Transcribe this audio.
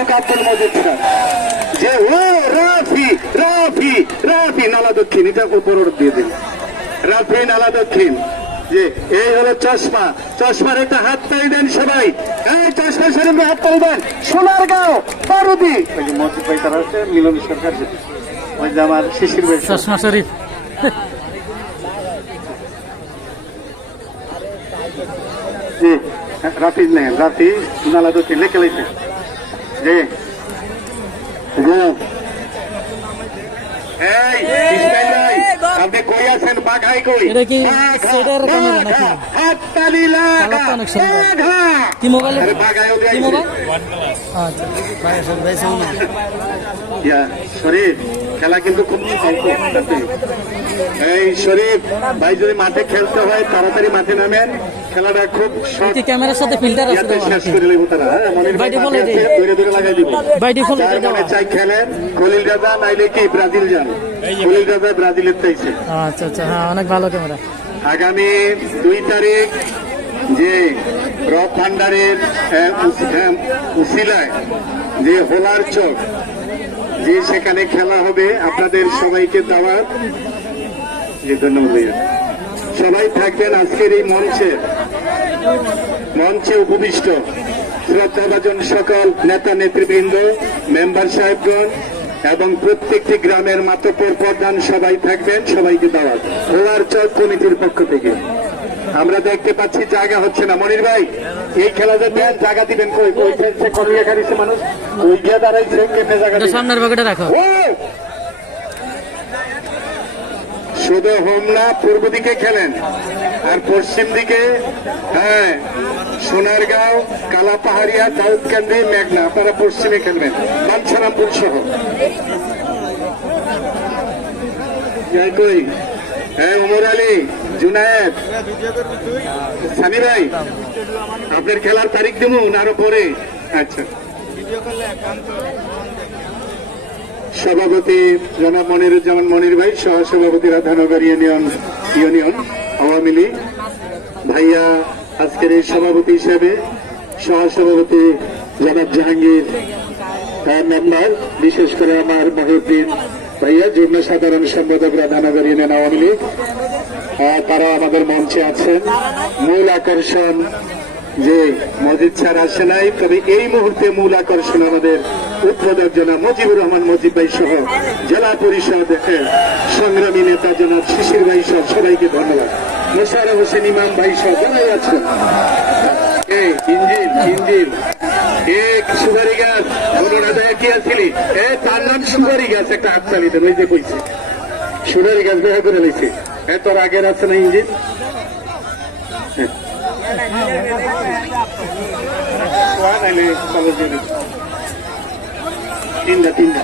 শিক্ষক আব্দুল মজিদ স্যার যে ও রাফি রাফি রাফি নালা দক্ষিণ, এটা উপর দিয়ে দিন, রাফি নালা দক্ষিণ। যে এই হলো চশমা, চশমার একটা হাত তালি দেন সবাই, এই চশমা শরীফে হাত তালি দেন। সোনারগাঁও পারুদি ওই যে মজিদ ভাই তারা আছে, মিলন সরকার, ওই যে আমার শিশির ভাই চশমা শরীফ। জি রাফি নেন, রাফি নালা দক্ষিণ লেখে লাইছে যে আপনি কই আছেন? বাঘাই কই? এটা কি সেটার ক্যামেরা নাকি? হাততালি লাগা অনেক সুন্দর। বাঘা কি মোবাইল? আরে বাঘাইও কি দিয়েছে। মোবাইল? আচ্ছা ভাই সব ভাই শুনুন। ইয়া শরীফ খেলা কিন্তু খুব অল্প। এই শরীফ ভাই যদি মাঠে খেলতে হয় তাড়াতাড়ি মাঠে নামেন, খেলাটা খুব শর্ট কি ক্যামেরার সাথে ফিল্টার আছে ইয়াতে তো শেষ করে লইব তারা। মনির ভাই বাইটি বলে আছে, দেই। দূরে দূরে লাগাই দিব। বাইটি ফলো যার করে মনে দাও। চাই খেলেন, খলিল রাজা নাইলে কি ব্রাজিল যান। খলিল রাজা ব্রাজিলের চাইছে। আচ্ছা আচ্ছা, হ্যাঁ অনেক ভালো ক্যামেরা। আগামী 2 তারিখ যে রথ ভান্ডারের উসিলায় যে হোলার চক, যে সেখানে খেলা হবে, আপনাদের সবাইকে দাওয়াত। ধন্যবাদ ভাইয়া। সবাই থাকবেন আজকের এই মঞ্চে উপবিষ্ট শ্রদ্ধাভাজন সকল নেতা নেতৃবৃন্দ, মেম্বার সাহেবগণ এবং প্রত্যেকটি গ্রামের মাতব্বর প্রধান সবাই থাকবেন, সবাইকে দাওয়াত হোলার চক কমিটির পক্ষ থেকে। আমরা দেখতে পাচ্ছি জায়গা হচ্ছে না। মনির ভাই এই খেলা যে দেন জায়গা দিবেন কই? ওই সে কমিয়ে খারিছে মানুষ, ওই গিয়ে দাঁড়াইছে, কেমনে জায়গা দিবেন? সামনের বাকেটে রাখো। শুধু হোম না, পূর্ব দিকে খেলেন আর পশ্চিম দিকে, হ্যাঁ সোনারগাঁও, কালাপাহাড়িয়া, দাউদকান্দি, মেঘনা, আপনারা পশ্চিমে খেলবেন, বাঞ্ছারামপুর সহ। কই? হ্যাঁ উমর আলী, জুনায়েদ, সানি ভাই, আপনার খেলার তারিখ দেবো না আরো পরে? আচ্ছা। সভাপতি জনাব মনিরুজ্জামান মনির ভাই, সহসভাপতি রাধানগর ইউনিয়ন আওয়ামী লীগ ভাইয়া আজকের এই সভাপতি হিসেবে, সহসভাপতি জনাব জাহাঙ্গীর মেম্বার, বিশেষ করে আমার মহিউদ্দিন ভাইয়া যুগ্ম সাধারণ সম্পাদক রাধানগর ইউনিয়ন আওয়ামী লীগ, তারা আমাদের মঞ্চে আছেন। মূল আকর্ষণ যে মজিদ স্যার আসে নাই, তবে এই মুহূর্তে মূল আকর্ষণ আমাদের উদ্বোধক জনাব মুজিবুর রহমান মজিদ ভাই সহ জেলা পরিষদ সংগ্রামী নেতা জনাব শিশির ভাই সহ সবাইকে ধন্যবাদ। মোশাররফ হোসেন ইমাম ভাই সহ যারাই আছেন। ইঞ্জিন সুপারি গাছ অনুরাধায় কি আসছিলি? তার নাম সুপারি গাছ, একটা হাত চালিয়ে দেন, ওই যে কইছে সুপারি গাছ দেখা করে লইছে। তোর আগের আছে না ইঞ্জিন? তিনটা